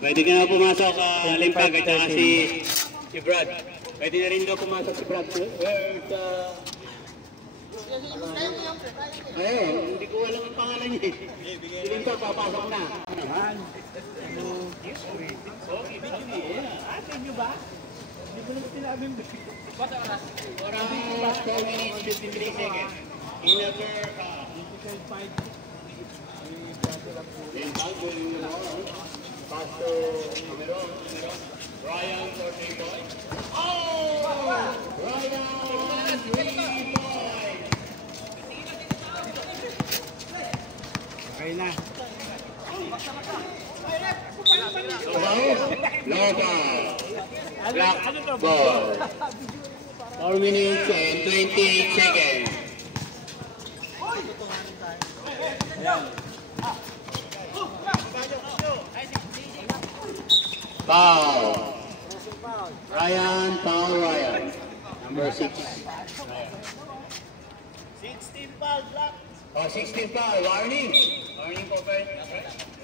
Pwede ka na pumasok sa Limpag at saka si Brad. Pwede na rin daw pumasok si Brad. Ayun, hindi ko alam ang pangalan niya. Si Limpag, papasok na. Naman. Okay, atin nyo ba? Hindi ko naman sinabi mo. Basta oras? Oras 4 minutes, 53 seconds. Inner Limpag will pass to numero Ryan for 3 points. Oh! Ryan, 3 points! Okay na. Local. Black ball. 4 minutes and 28 seconds. Foul. Ryan, number 6. 16 foul, Black. Oh, 16 foul. Warning. Warning po, friend.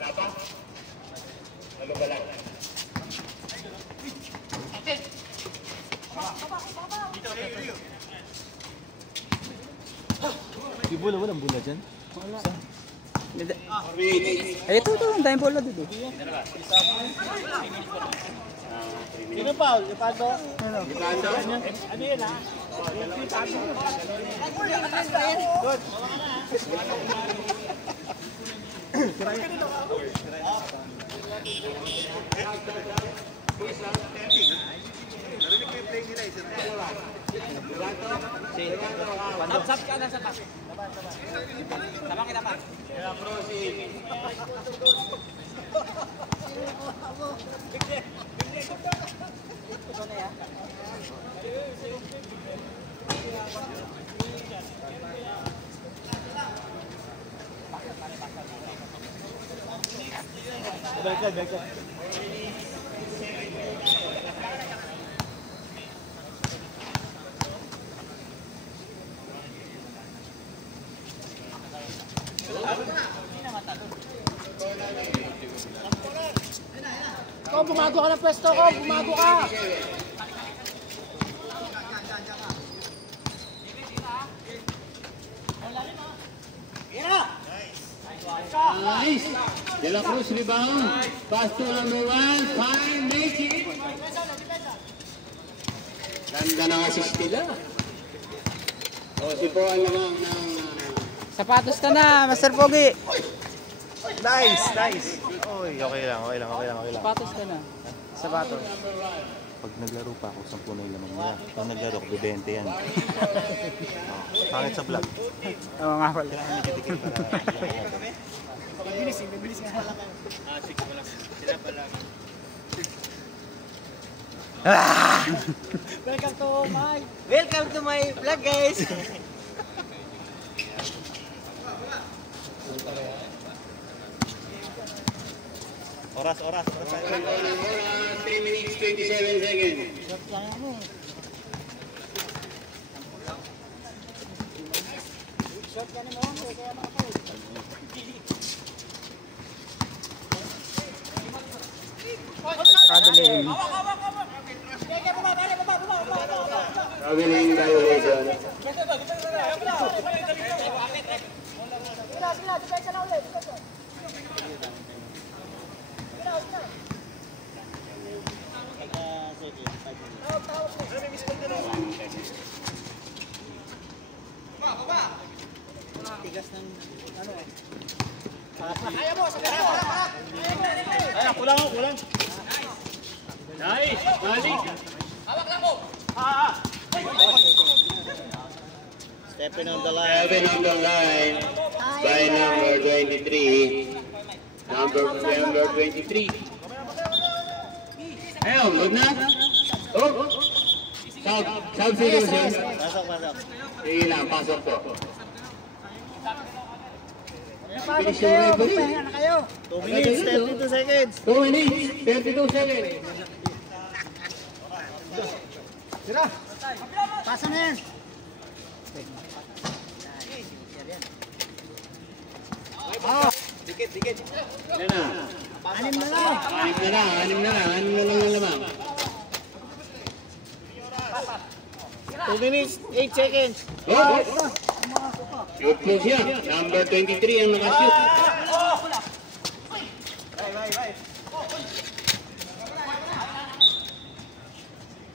Wala pa? Ano ba lang? Di bola, walang bola dyan? Wala. Ay, ito, ang daming bola dito. Sino Paul? Ipado? Ipado? Ano yun ha? Ipado. Good. Sab ka na sa pas. Sama kita pa. Kaya crossing. Baik. Kung bumago ka ng pwesto ko, bumago ka! Nice! De La Cruz rebound. Pass to number 1. Fine, make it! Ganda ng assist nila. O, sipuan naman ng... Sapatos ka na, Master Pogi. Nice. Oy, okay lang. Sapatos ka na. Sapatos. Pag naglaro pa ako, 10 na yung laman nila. Pag naglaro ako, 20 yan. Pangit sa vlog. Oo nga pala. Bibilis nga pala kayo. Sige pala. Sila pala. Welcome to my vlog, guys! Oras. 3 minutes, 27 seconds. Traveling. Traveling violation. Tigas ng ano eh. Kaya mo, sa kulang. Nice! Balik! Hawak lang mo! Stepping on the line. Stepping on the line by number 23. Number 23. Ayun, good na? Oh! Substitution. Pasok. Sige lang, pasok po. Napagod kayo, magpahinga na kayo. 2 minutes, 32 seconds. 2 minutes, 32 seconds. Tira! Pasa na yan! Yan na. 6 na lang. 6 na lang yung lamang. 2 minutes, 8 seconds. Oh! Shoot po siya. Number 23 ang nakashoot.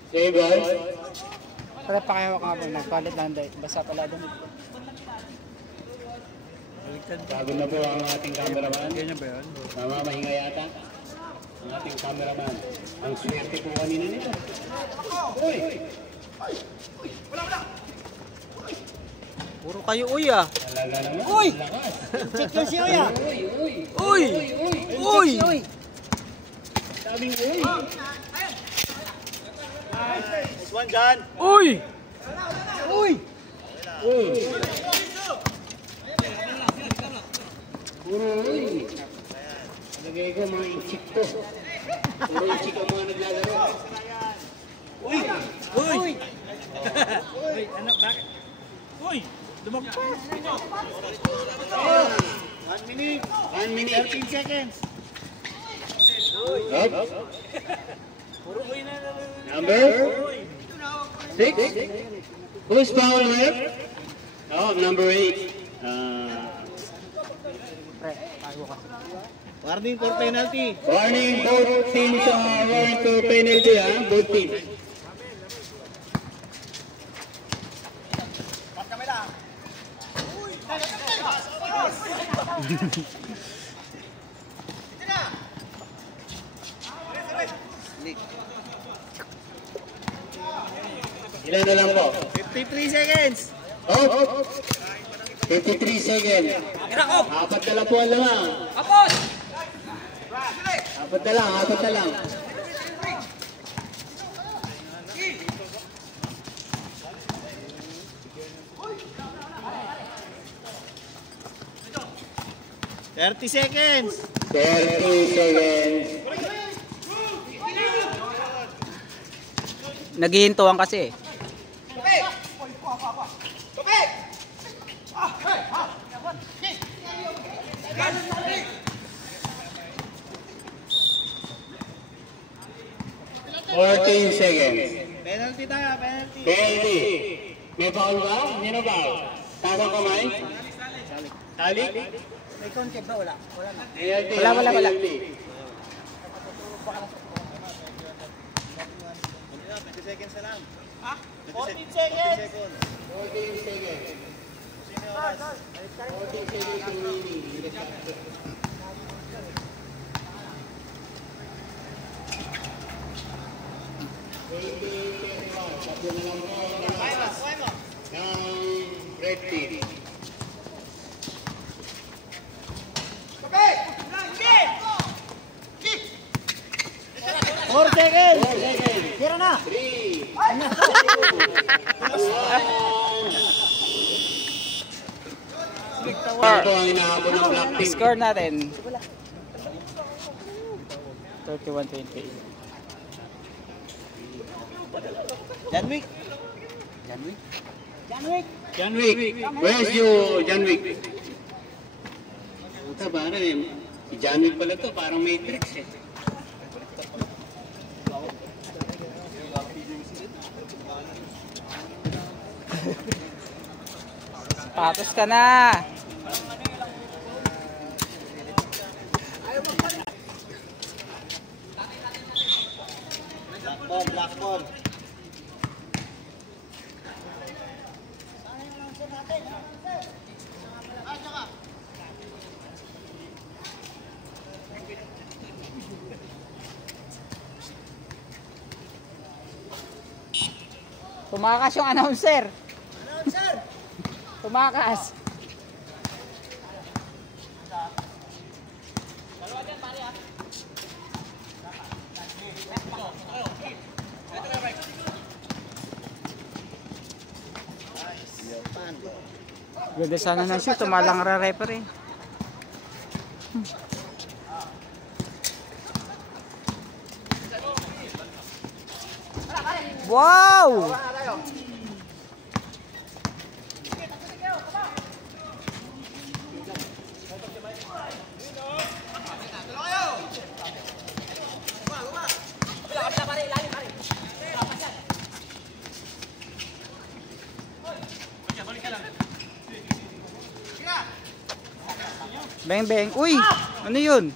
Save ball. Para pa kayo ka po, nagpalit lang dahil. Basta pala doon. Bago na po ang ating cameraman. Mamamahinga yata ang ating cameraman. Ang swerte po kanina nito. Uy! Puro kayo uy ah. Talaga naman. Uy! Lakas. Check yun si uy ah. Uy! Uy! Sabing uy! Nice one, John. Uy! Uy! Uy! Puro uy! Lagay ko mga inchik to. Puro inchik ang mga naglalaro. Uy! Uy! Uy, ano, bakit? Uy! Lumagpas! 1 minute, 1 minute. 13 seconds. Up. Puro uy na Number 6. Who's foul left? Oh, number 8. Warning for penalty. Warning, both teams warning for penalty, both teams. Ilan na lang po? 53 seconds. Oh! 53 seconds. Apat na lang po ang lamang. Apos! Apat na lang. $30 seconds. 30 seconds. Naghihintuan kasi eh. Seconds. Penalty tayo, penalty. Penalty. May foul ba? Hindi na foul. Taas ang kamay. Talik. May contact ba? Wala. Wala na. Penalty. Wala. Penalty. 20 seconds na lang. 14 seconds. 14 seconds. 14 seconds remaining. Tatlo na lang po ng red team. Four seconds. Tira na. 3. Ito ang inahabol ng black team. Score natin. 31-28. John Wick. John Wick. Where's you, John Wick? Puta, parang si John Wick pala to, parang Matrix eh. Patos ka na! Black ball. Tumakas yung announcer! Tumakas! Ganda sana ng shoot, tumalang referee. Wow! Beng beng. Uy! Ano yun?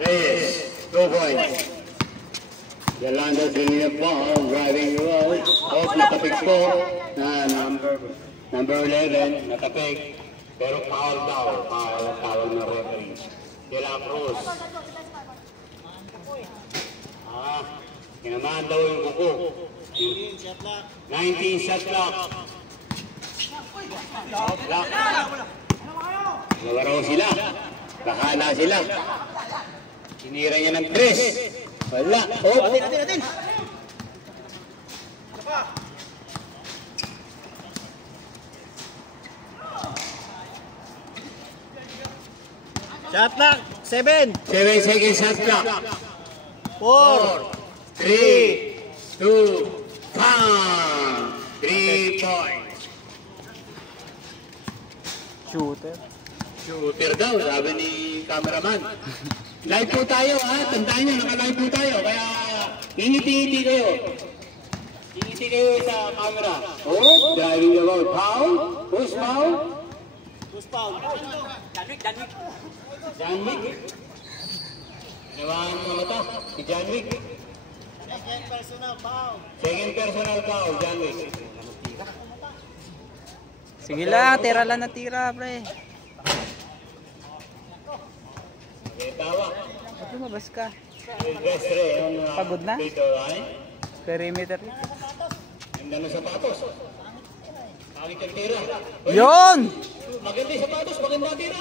Reyes, 2 points. Yolanda bringing the ball, driving the ball. Off, nakapig po. Number 11, nakapig. Pero foul daw. Foul na referee. De La Cruz. Kinamaan daw yung buko. 19 shot clock. Nawaraw sila. Bahala sila. Sinira niya ng 3. Wala. Oh. Atin. Shot clock, 7. 7 seconds shot clock. 4, 3, 2, 1. 3 points. Shooter. Shooter daw, sabi ni cameraman. Live po tayo ha, tandaan nyo, naka-live po tayo. Kaya ingiti-ngiti kayo. Ingiti kayo sa camera. Oh, driving the ball. Foul? Who's foul? Janwick. Ginawahan mo mata, si Janwick. Second personal foul, Janwick. Sige lang, tira lang na tira, pre. Okay, tawa. Ba't lumabas ka? Silvestre, yung Pagod na? dito, ay? Perimeter. Ganda ng sapatos. Pangit ang tira. Yun! Maganda yung sapatos, maganda ang tira.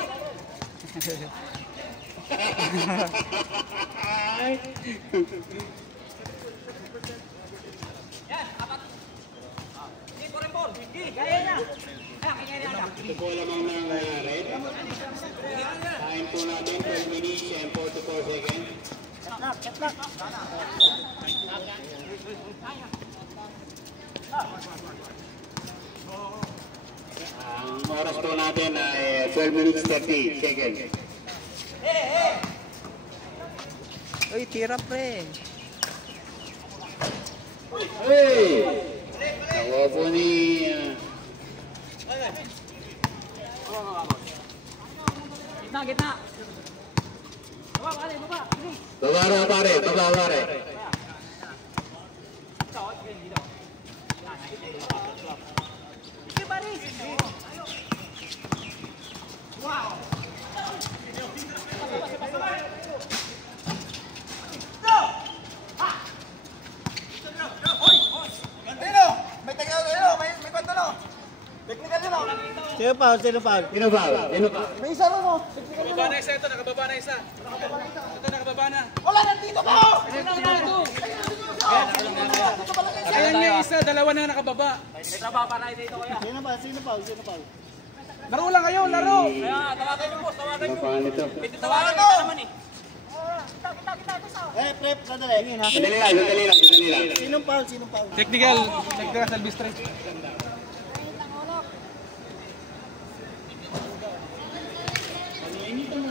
Ito po lamang ng red. Kain po natin 12 minutes and 44 seconds. Ang oras po natin ay 12 minutes 30 seconds. Uy, tira, pre. Hey! Nakuha po ni... Gitna. Baba pare. Sino foul? May isa rin mo. Nakababa na isa ito, nakababa na isa. Ito nakababa na. Wala, nandito ka! Ayan nga isa, dalawa na nakababa. Sino foul? Laro lang kayo, laro. Ano pa nito? Tawagan mo! Prep, sandali. Sandali lang. Sinong foul? Technical service straight.